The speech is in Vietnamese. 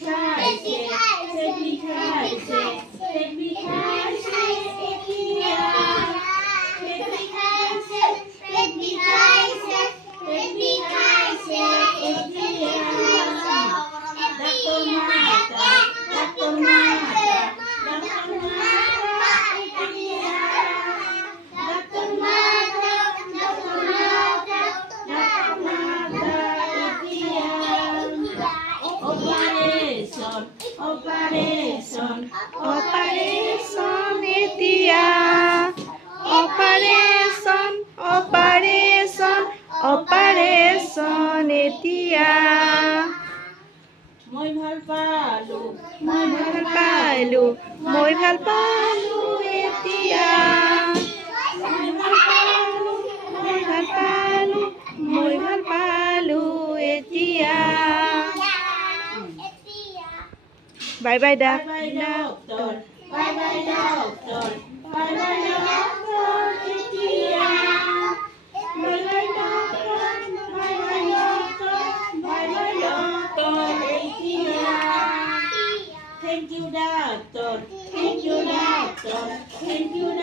times, said me times, said me. Operation operation operation operation এতিয়া। মই ভাল পালো। মই ভাল পালো মই ভাল পালো। Bye bye doctor. Bye bye, doctor. Bye bye, doctor. Bye bye, doctor. India. Bye bye, doctor. Bye bye doctor. Bye bye doctor. India. Thank you, doctor. Thank you, doctor. Thank you.